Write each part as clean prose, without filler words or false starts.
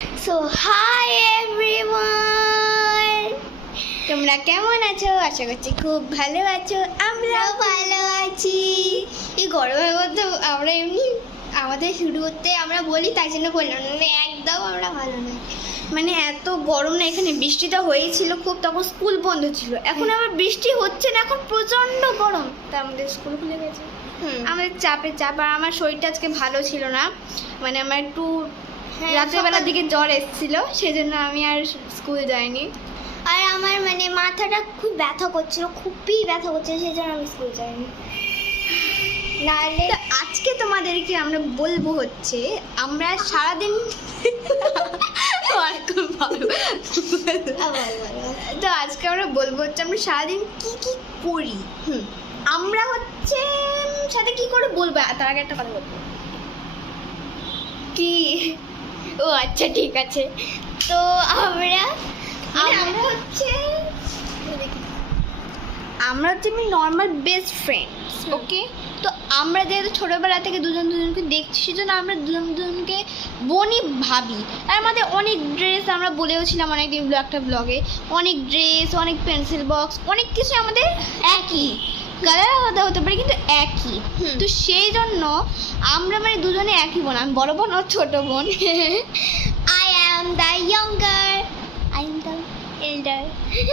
So hi everyone, তোমরা কেমন আছো? আশা করছি খুব ভালো আছো। আমরাও ভালো আছি। এই গরমের মধ্যে আমরা এমনি আমাদের শুরু করতে আমরা বলি, তাই জন্য বললাম না, একদম আমরা ভালো নই। মানে এত গরম না, এখানে বৃষ্টিটা হয়েছিল খুব, তখন স্কুল বন্ধ ছিল। এখন আবার বৃষ্টি হচ্ছে না, এখন প্রচন্ড গরম, তাই আমাদের স্কুল খুলে গেছে। আমাদের চাপ। আর আমার শরীরটা আজকে ভালো ছিল না, মানে আমার একটু রাতের বেলার দিকে জ্বর এসেছিল, সেজন্য আমি আর স্কুল যাইনি। আর আমার মানে মাথাটা খুব ব্যথা করছিল, খুবই ব্যথা করছিল, সেই জন্য আমি স্কুল যাইনি। নাহলে তো আজকে তোমাদেরকে আমরা বলবো হচ্ছে আমরা সারাদিন তো আজকে আমরা বলবো হচ্ছে আমরা সারাদিন কি কি করি। আমরা হচ্ছে সাথে কি করে বলবো, তার আগে একটা কথা বলবো কি, ও আচ্ছা ঠিক আছে। তো আমরা হচ্ছে এমনি নর্মাল বেস্ট ফ্রেন্ডস, ওকে? তো আমরা যেহেতু ছোটোবেলা থেকে দুজনকে দেখছি, সেজন্য আমরা দুজনকে বোনই ভাবি। আর আমাদের অনেক ড্রেস, আমরা বলেওছিলাম অনেকদিন একটা ব্লগে, অনেক ড্রেস, অনেক পেন্সিল বক্স, অনেক কিছু আমাদের একই, কালার আলাদা হতে পারে কিন্তু একই। তো সেই জন্য আমরা মানে দুজনে একই বোন, আমি বড় বোন আর ছোট বোন। I am the younger, I am the elder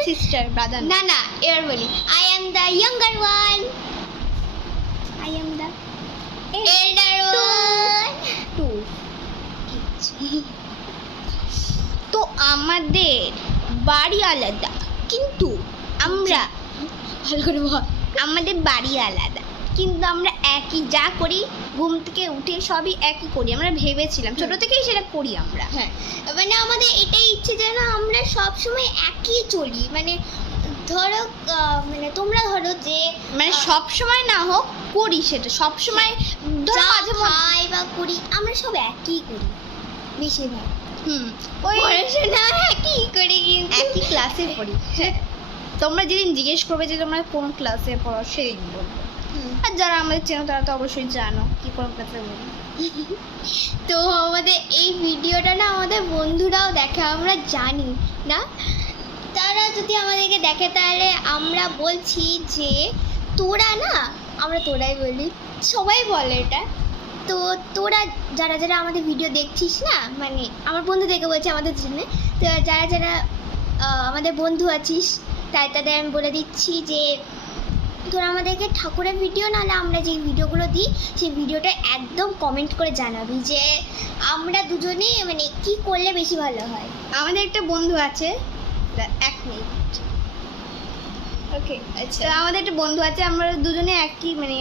sister brother না এবার বলি, I am the younger one, I am the elder one. Two. তো আমাদের বাড়ি আলাদা, কিন্তু আমরা ভালো করে বল, আমাদের বাড়ি আলাদা কিন্তু আমরা একই, যা করি ঘুম থেকে উঠে সবই একই করি। আমরা ভেবেছিলাম ছোট থেকেই সেটা করি আমরা। হ্যাঁ, মানে আমাদের এটাই ইচ্ছে যে না আমরা সব সময় একই চলি। মানে ধরো মানে তোমরা ধরো যে মানে সব সময় না হোক করি, সেটা সব সময় ধরো মাঝে খাই বা করি, আমরা সব একই করি বেশিরভাগ। ওই পড়াশোনা একই করি, কিন্তু একই ক্লাসে পড়ি। তোমরা যেদিন জিজ্ঞেস করবে যে তোমরা কোন ক্লাসে পড়ো, সেদিন বলবো। আর যারা আমাদের চেনো তারা তো অবশ্যই জানো কি কোন ক্লাসে বলি। তো আমাদের এই ভিডিওটা না আমাদের বন্ধুরাও দেখে, আমরা জানি না। তারা যদি আমাদেরকে দেখে তাহলে আমরা বলছি যে তোরা না, আমরা তোরাই বলি, সবাই বলে এটা। তো তোরা যারা যারা আমাদের ভিডিও দেখছিস না, মানে আমার বন্ধুদেরকে বলছি, আমাদের জন্য, তো যারা যারা আমাদের বন্ধু আছিস, তাই তাদের আমি বলে দিচ্ছি যে তোরা আমাদেরকে ঠাকুরের ভিডিও, নাহলে আমরা যে ভিডিওগুলো দিই সেই ভিডিওটা একদম কমেন্ট করে জানাবি যে আমরা দুজনে মানে কি করলে বেশি ভালো হয়। আমাদের একটা বন্ধু আছে, এক মিনিট, ওকে? আচ্ছা, আমাদের একটা বন্ধু আছে, আমরা দুজনে একই, মানে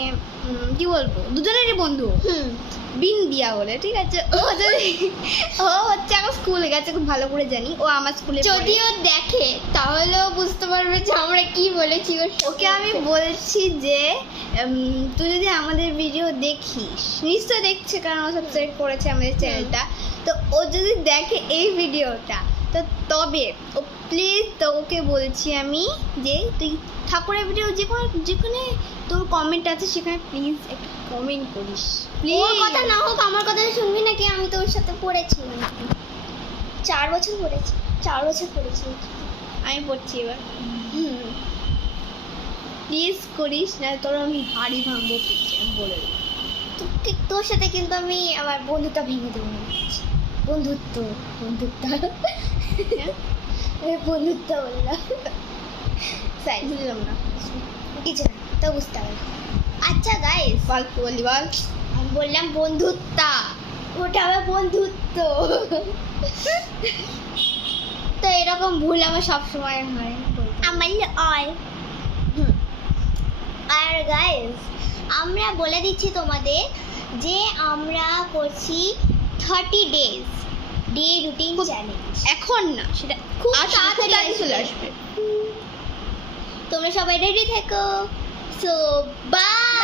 কি বলবো, দুজনেরই বন্ধু, বিন্দিয়া বলে, ঠিক আছে? ও হচ্ছে আমার স্কুলে গেছে, খুব ভালো করে জানি, ও আমার স্কুলে যদিও দেখে তাহলেও বুঝতে পারবে যে আমরা কি বলেছি। ওকে আমি বলছি যে তুই যদি আমাদের ভিডিও দেখিস, নিশ্চয় দেখছে, কারণ ও সাবস্ক্রাইব করেছে আমাদের চ্যানেলটা, তো ও যদি দেখে এই ভিডিওটা, তো তবে ও প্লিজ, তো ওকে বলছি আমি যে তুই ঠাকুরের ভিডিও যেখানে তোর কমেন্ট আছে সেখানে প্লিজ একটা কমেন্ট করিস, প্লিজ। ওর কথা না হোক, আমার কথা শুনবি নাকি? আমি তোর সাথে পড়েছি, 4 বছর পড়েছি, 4 বছর পড়েছি আমি পড়ছি এবার। প্লিজ করিস, না তোর আমি হাড়ি ভাঙবো, বলে দিই। তোর সাথে কিন্তু আমি আমার বন্ধুটা ভেঙে দেবো। বন্ধুত্ব বন্ধুত্ব বললাম, তাই বুঝলাম না কিছু না, তো বুঝতে পারলাম। আচ্ছা গাইস, বল বলি, বল। আমি বললাম বন্ধুত্বা, ওটা আমার বন্ধুত্ব। তো এরকম ভুল আমার সবসময় হয়, আমার হয়। আর গাইস, আমরা বলে দিচ্ছি তোমাদের যে আমরা করছি 30 ডেজ ডে রুটিন চ্যালেঞ্জ। এখন না, সেটা খুব তাড়াতাড়ি চলে আসবে। তোমরা সবাই রেডি থেকো। So by.